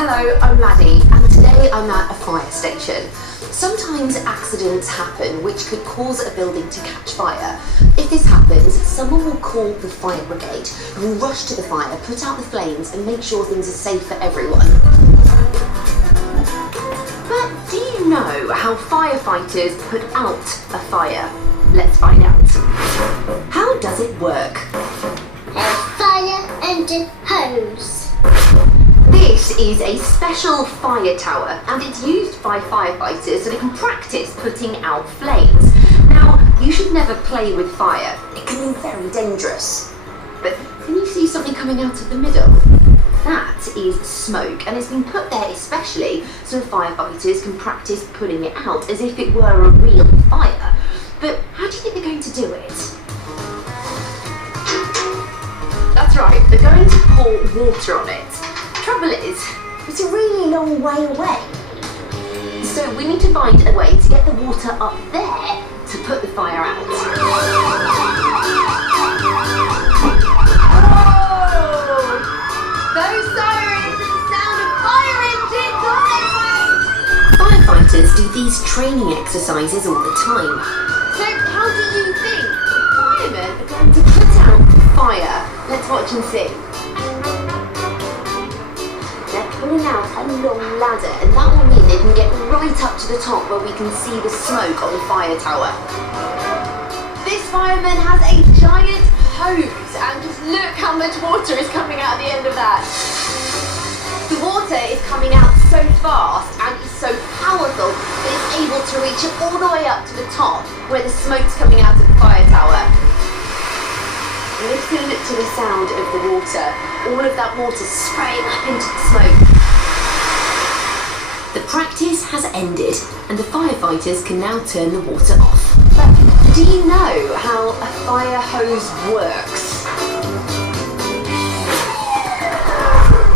Hello, I'm Maddie, and today I'm at a fire station. Sometimes accidents happen which could cause a building to catch fire. If this happens, someone will call the fire brigade, who will rush to the fire, put out the flames and make sure things are safe for everyone. But do you know how firefighters put out a fire? Let's find out. How does it work? A fire engine hose. This is a special fire tower, and it's used by firefighters so they can practice putting out flames. Now, you should never play with fire. It can be very dangerous. But can you see something coming out of the middle? That is smoke, and it's been put there especially so firefighters can practice putting it out as if it were a real fire. But how do you think they're going to do it? That's right, they're going to pour water on it. Trouble is, it's a really long way away. So we need to find a way to get the water up there to put the fire out. Oh! Those sirens and the sound of fire engines on their way! Firefighters do these training exercises all the time. So how do you think the firemen are going to put out the fire? Let's watch and see. Pulling out a long ladder, and that will mean they can get right up to the top where we can see the smoke on the fire tower. This fireman has a giant hose, and just look how much water is coming out at the end of that. The water is coming out so fast and is so powerful that it's able to reach all the way up to the top where the smoke's coming out of the fire tower. Listen to the sound of the water. All of that water spraying up into the smoke. The practice has ended and the firefighters can now turn the water off. But do you know how a fire hose works?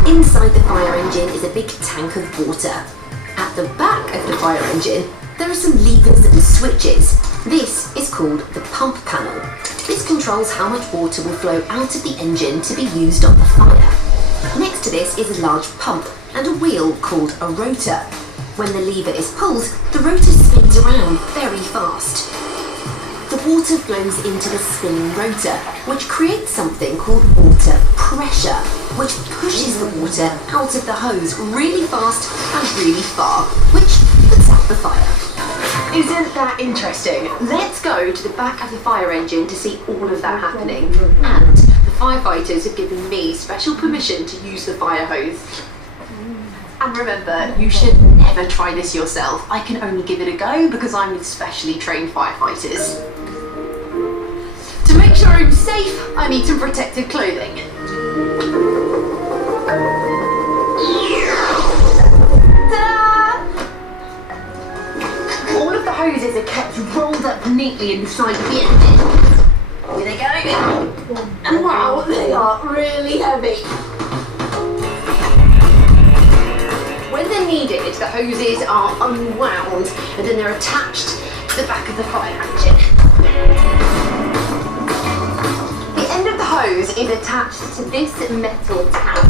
Inside the fire engine is a big tank of water. At the back of the fire engine, there are some levers and switches. This is called the pump panel. This controls how much water will flow out of the engine to be used on the fire. Next to this is a large pump and a wheel called a rotor. When the lever is pulled, the rotor spins around very fast. The water flows into the spinning rotor, which creates something called water pressure, which pushes the water out of the hose really fast and really far, which puts out the fire. Isn't that interesting? Let's go to the back of the fire engine to see all of that happening. And the firefighters have given me special permission to use the fire hose. And remember, you should never try this yourself. I can only give it a go because I'm with specially trained firefighters. To make sure I'm safe, I need some protective clothing. All of the hoses are kept rolled up neatly inside the engine. Here they go. And wow, they are really heavy. When they're needed, the hoses are unwound and then they're attached to the back of the fire engine. The end of the hose is attached to this metal tap.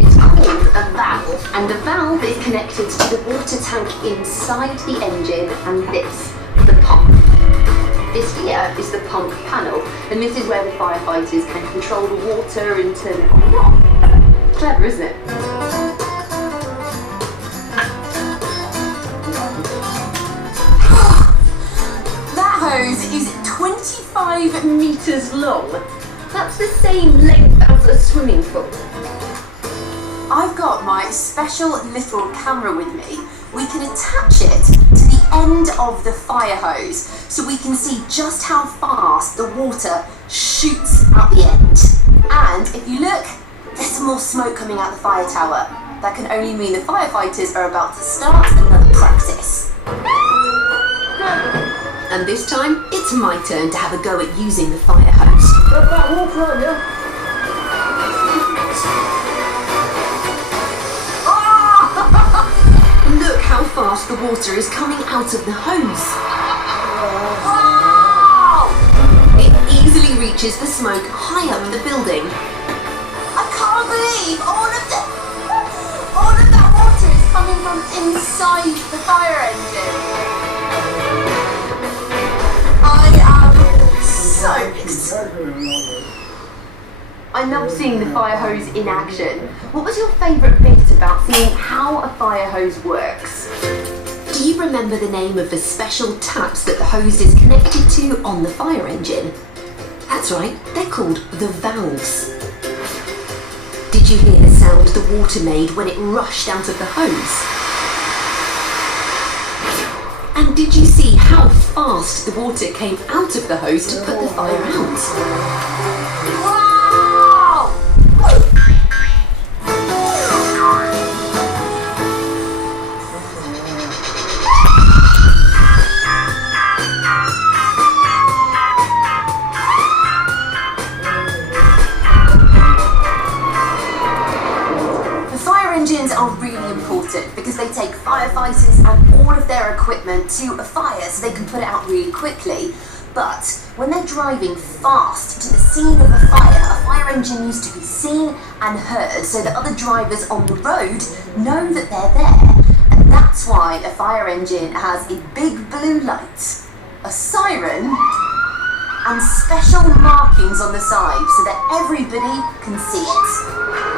It's called a valve, and the valve is connected to the water tank inside the engine and this, the pump. This here is the pump panel, and this is where the firefighters can control the water and turn it on and off. Clever, isn't it? That hose is 25 meters long. That's the same length as a swimming pool. I've got my special little camera with me. We can attach it to the end of the fire hose so we can see just how fast the water shoots out the end. And if you look, there's some more smoke coming out the fire tower. That can only mean the firefighters are about to start another practice. And this time, it's my turn to have a go at using the fire hose. Got that water on you? Look how fast the water is coming out of the hose. It easily reaches the smoke high up the building. I can't believe all of that water coming from inside the fire engine. I am so excited. I love seeing the fire hose in action. What was your favourite bit about seeing how a fire hose works? Do you remember the name of the special taps that the hose is connected to on the fire engine? That's right, they're called the valves. Did you hear the sound the water made when it rushed out of the hose? And did you see how fast the water came out of the hose to put the fire out? Wow! Engines are really important because they take firefighters and all of their equipment to a fire so they can put it out really quickly. But when they're driving fast to the scene of a fire engine needs to be seen and heard so that other drivers on the road know that they're there. And that's why a fire engine has a big blue light, a siren, and special markings on the side so that everybody can see it.